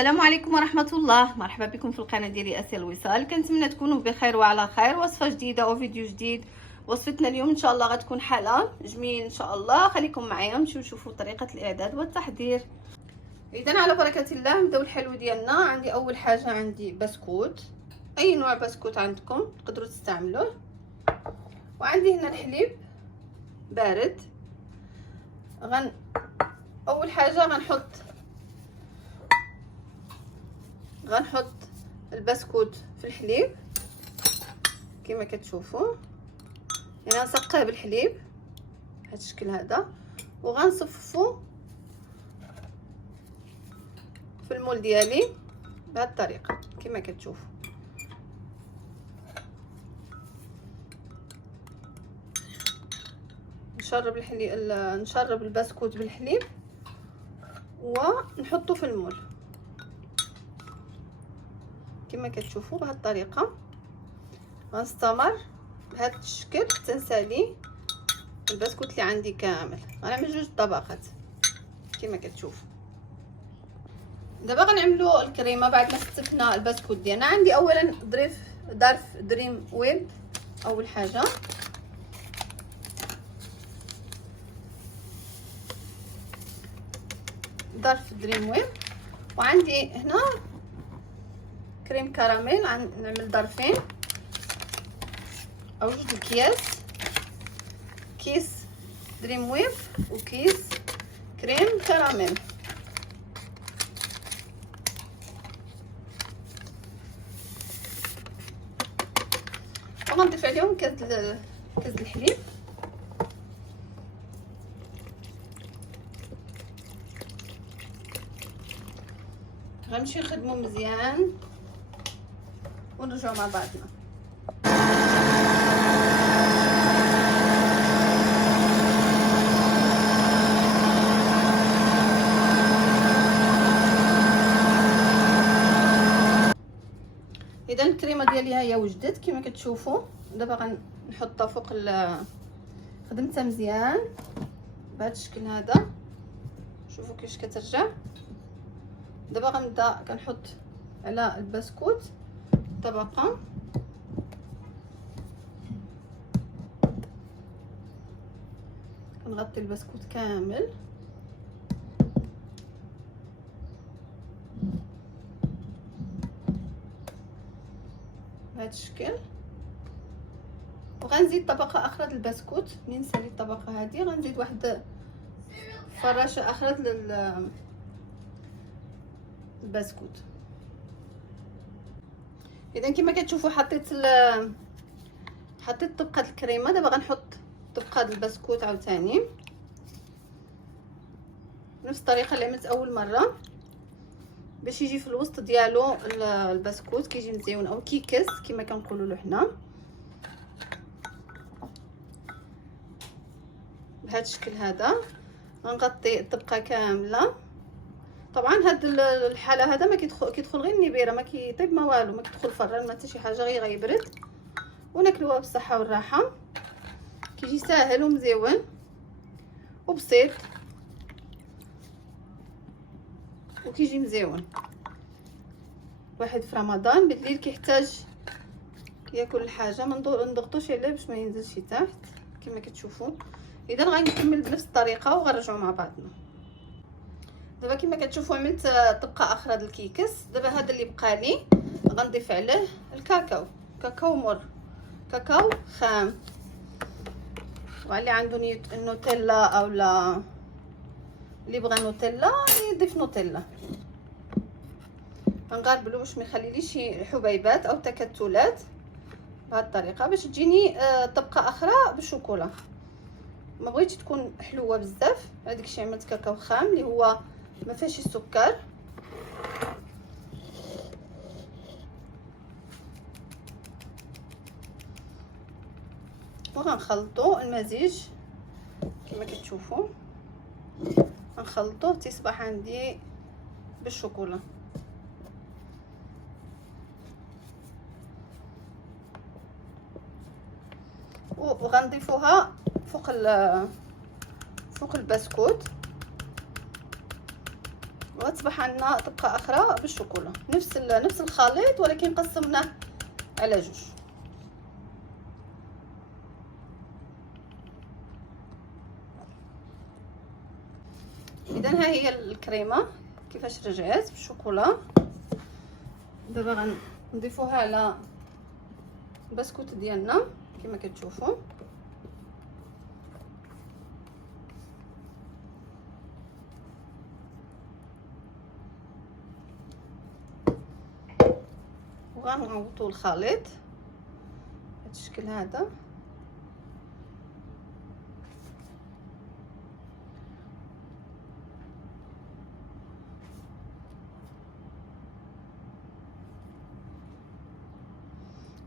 السلام عليكم ورحمة الله. مرحبا بكم في القناة ديالي اسيا الوصال. كنتمنى تكونوا بخير وعلى خير. وصفة جديدة وفيديو جديد. وصفتنا اليوم ان شاء الله غتكون حلال جميل ان شاء الله. خليكم معايا نمشيو نشوفوا طريقة الاعداد والتحضير. اذا على بركة الله نبداو الحلو ديالنا. عندي اول حاجة عندي بسكوت، اي نوع بسكوت عندكم تقدروا تستعملوه. وعندي هنا الحليب بارد. اول حاجة غنحط البسكوت في الحليب كما كتشوفوا، يعني غنسقيه بالحليب بهذا الشكل هذا، وغنصفو في المول ديالي بهذه الطريقه كما كتشوفوا. نشرب البسكوت بالحليب ونحطه في المول كما كتشوفوا بهذه الطريقه. غنستمر بهذا الشكل حتى نسالي البسكوت اللي عندي كامل. غنعمل جوج طبقات كما كتشوفوا. دابا غنعملوا الكريمه بعد ما ستفنا البسكوت ديالنا. عندي اولا ظرف دريم ويب. اول حاجه ظرف دريم ويب، وعندي هنا كريم كراميل. نعمل ظرفين او جوج اكياس، كيس دريم ويب وكيس كريم كراميل. وغنضيف عليهم كاس الحليب. غنمشي نخدمو مزيان ونرجعوا مع بعضنا. اذا الكريمه ديالي ها هي وجدت كما كتشوفوا. دابا غنحطها فوق خدمتها مزيان بهذا الشكل هذا. شوفوا كيفاش كترجع. دابا غنبدا كنحط على البسكوت طبقه، كنغطي البسكوت كامل بهذا الشكل. وغنزيد طبقه اخرى للبسكوت. منين نسالي الطبقه هذه غنزيد واحد فراشه اخرى للبسكوت. اذا كما كتشوفوا حطيت طبقه الكريمه. دابا غنحط طبقه البسكوت عاوتاني بنفس الطريقه اللي عملت اول مره باش يجي في الوسط ديالو البسكوت كيجي مزيون او كيكس كما كنقولوا له حنا بهذا الشكل هذا. غنغطي الطبقه كامله. طبعا هاد الحاله هذا ما كيدخل غير النبيره، ما كيطيب ما والو، ما كيدخل الفران ما حتى شي حاجه، غير غيبرد وناكلوها بالصحه والراحه. كيجي ساهل ومزيون وبسيط وكيجي مزيون. واحد في رمضان بالليل كيحتاج ياكل الحاجه ما نضغطوش عليه باش ما ينزلش تحت كما كتشوفوا. اذا غنكمل بنفس الطريقه وغنرجعوا مع بعضنا. دابا كما كتشوفوا عملت طبقه اخرى د الكيكس. دابا هذا اللي بقى لي غنضيف عليه كاكاو مر، كاكاو خام. واللي عنده نوتيلا او لا اللي بغى نوتيلا يضيف نوتيلا. غنقربلو باش ما يخليليش حبيبات او تكتلات بهذه الطريقه باش تجيني طبقه اخرى بالشوكولا. ما بغيتش تكون حلوه بزاف، هذاك الشيء عملت كاكاو خام اللي هو ما فيهش السكر. وغنخلطو المزيج كما كتشوفوا. غنخلطوه تصبح عندي بالشوكولا. وغنضيفوها فوق البسكوت وغتصبح عندنا طبقه اخرى بالشوكولا، نفس الخليط ولكن قسمناه على جوج. اذا ها هي الكريمه كيفاش رجعت بالشوكولا. دابا غنضيفوها على البسكوت ديالنا كما كتشوفوا. وغنعوضوا الخليط بهذا الشكل هذا.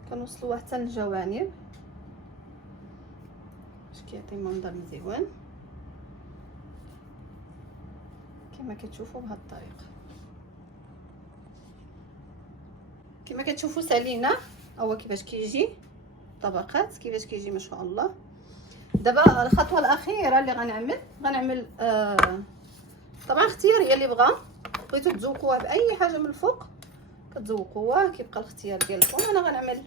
كنوصلوه حتى للجوانب باش كيعطي منظر مزيان كما كتشوفوا بهذه الطريقه. كما كتشوفوا سالينا هو كيفاش كيجي طبقات، كيفاش كيجي ما شاء الله. دابا الخطوه الاخيره اللي غنعمل طبعا اختياري اللي بغيتو تزوقوها باي حاجه من الفوق كتزوقوها، كيبقى الاختيار ديالكم. انا غنعمل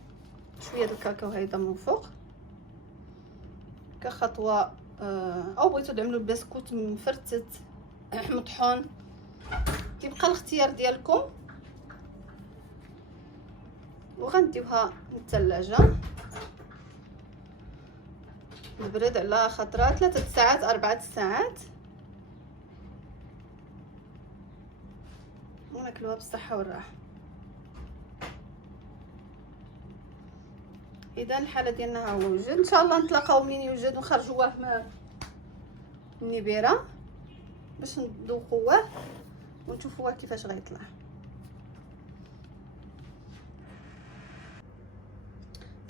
شويه د الكاكاو هيدا من فوق كخطوه، او بغيتو تعملوا البسكوت مفرتت مطحون، كيبقى الاختيار ديالكم. وغنديوها للثلاجه البرد على خطره 3 ساعات 4 ساعات، وناكلوها بالصحه والراحه. اذا الحاله ديالنا ها هو وجد. ان شاء الله نتلاقاو منين يوجد ونخرجوه من النبيره باش نذوقوه ونشوفوه كيفاش غيطلع.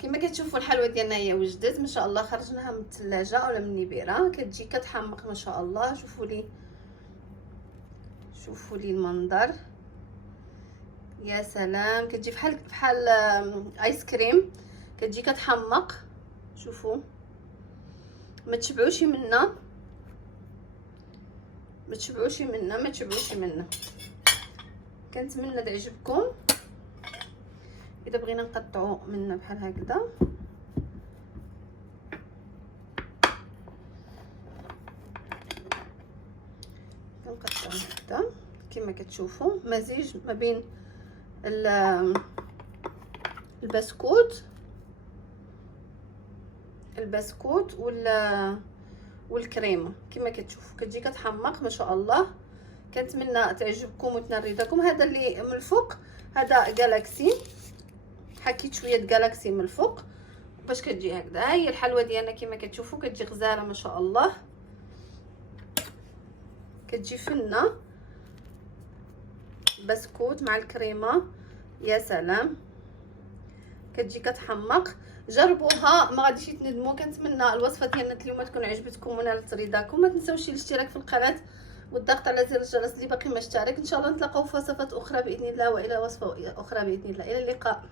كما كتشوفوا الحلوه ديالنا هي وجدت ما شاء الله. خرجناها من الثلاجه اولا من النبيره، كتجي كتحمق ما شاء الله. شوفوا لي المنظر، يا سلام. كتجي بحال ايس كريم، كتجي كتحمق. شوفوا ما تشبعوش منها، ما تشبعوش منها. كنتمنى تعجبكم. اذا بغينا نقطعوا منها بحال هكذا كنقطعوا هكذا كما كتشوفوا. مزيج ما بين البسكوت والكريمه كما كتشوفوا. كتجي كتحمق ما شاء الله. كنتمنى تعجبكم وتنال رضاكم. هذا اللي من الفوق هذا جالاكسي، حكيت شويه جالاكسي من الفوق باش كتجي هكذا. ها هي الحلوه ديالنا كما كتشوفوا، كتجي غزاله ما شاء الله. كتجي فنه بسكوت مع الكريمه، يا سلام. كتجي كتحمق. جربوها ما غاديش تندموا. كنتمنى الوصفه ديالنا اليوم تكون عجبتكم ونالت رضاكم. ما تنساوش الاشتراك في القناه والضغط على زر الجرس اللي باقي ما اشترك. ان شاء الله نتلاقاو في وصفات اخرى باذن الله، والى وصفه اخرى باذن الله. الى اللقاء.